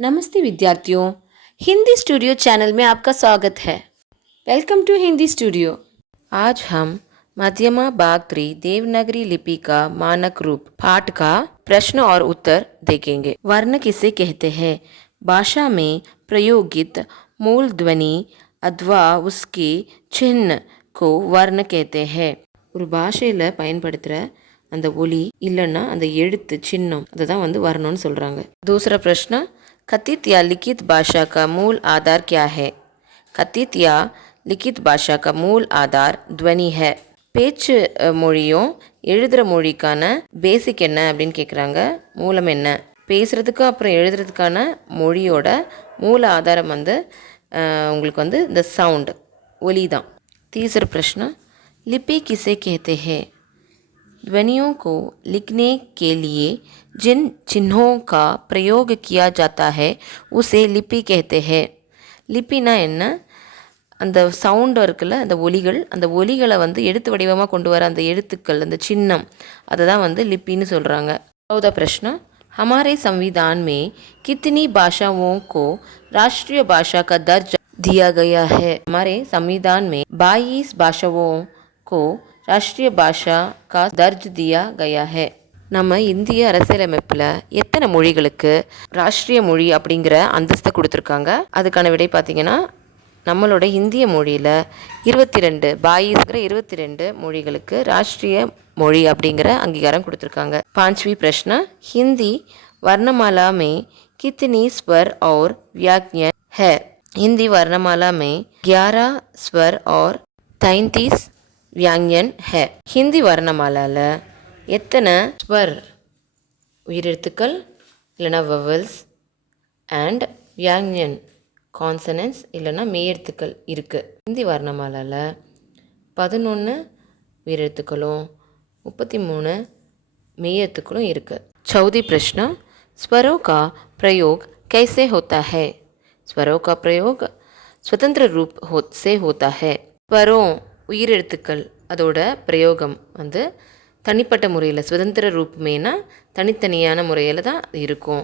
नमस्ते विद्यार्थियों, Hindi studio channel में आपका स्वागत है। Welcome to Hindi studio. आज हम मध्यमा भाग 3 देवनागरी लिपि का मानक रूप पाठ का प्रश्न और उत्तर देखेंगे। वर्ण किसे कहते हैं? भाषा में प्रयोगित मूल ध्वनि अथवा उसके चिन्ह को वर्ण कहते हैं. ஒரு பாஷையில் பயன்படுத்துகிற அந்த ஒலி இல்லைன்னா அந்த எழுத்து சின்னம் அதை தான் வந்து வரணும்னு சொல்கிறாங்க. दूसरा प्रश्न, कथित या लिखित भाषा का मूल आधार क्या है? कथित या लिखित भाषा का मूल आधार ध्वनि है. பேச்சு மொழியும் எழுதுகிற மொழிக்கான பேசிக் என்ன அப்படின்னு கேட்குறாங்க. மூலம் என்ன? பேசுகிறதுக்கு அப்புறம் எழுதுறதுக்கான மொழியோட மூல ஆதாரம் வந்து உங்களுக்கு வந்து இந்த சவுண்ட் ஒலி தான். तीसरा प्रश्न, लिपि किसे कहते हैं? ध्वनियों को लिखने के लिए जिन चिन्हों का प्रयोग किया जाता है उसे लिपि कहते हैं. லிப்பினா என்ன? அந்த சவுண்டு இருக்குல்ல, அந்த ஒலிகள், அந்த ஒலிகளை வந்து எழுத்து வடிவமாக கொண்டு வர அந்த எழுத்துக்கள், அந்த சின்னம், அதை தான் வந்து லிப்பின்னு சொல்கிறாங்க. चौथा प्रश्न, हमारे संविधान में कितनी भाषाओं को राष्ट्रीय भाषा का दर्जा दिया गया है? हमारे संविधान में 22 भाषाओं को राष्ट्रीय भाषा का दर्ज दिया गया है. நம்ம இந்திய அரசியலமைப்பில் எத்தனை மொழிகளுக்கு ராஷ்ட்ரிய மொழி அப்படிங்கிற அந்தஸ்தை கொடுத்துருக்காங்க? அதுக்கான விடை பார்த்திங்கன்னா, நம்மளோட இந்திய மொழியில் 22 22 மொழிகளுக்கு ராஷ்ட்ரிய மொழி அப்படிங்கிற அங்கீகாரம் கொடுத்துருக்காங்க. पांचवी प्रश्न, हिंदी वर्णमाला में कितनी स्वर और व्यंजन है? हिंदी वर्णमाला में 11 स्वर और 33 व्यंजन है. हिंदी वर्णमालाவில் எத்தனை ஸ்வர் உயிரெழுத்துக்கள் இல்லைனா வவல்ஸ் அண்ட் வியாங்யன் கான்சனன்ஸ் இல்லைனா மெய்யெழுத்துக்கள் இருக்குது. ஹிந்தி வர்ணமாலாவில் 11 உயிரெழுத்துக்களும் 33 மெய்யெழுத்துக்களும் இருக்குது. चौथी प्रश्न, स्वरों का प्रयोग कैसे होता है? स्वरों का प्रयोग स्वतंत्र रूप से होता है. ஸ்வரம் உயிரெழுத்துக்கள் அதோட பிரயோகம் வந்து தனிப்பட்ட முறையில் சுதந்திர ரூபமேனா தனித்தனியான முறையில் தான் இருக்கும்.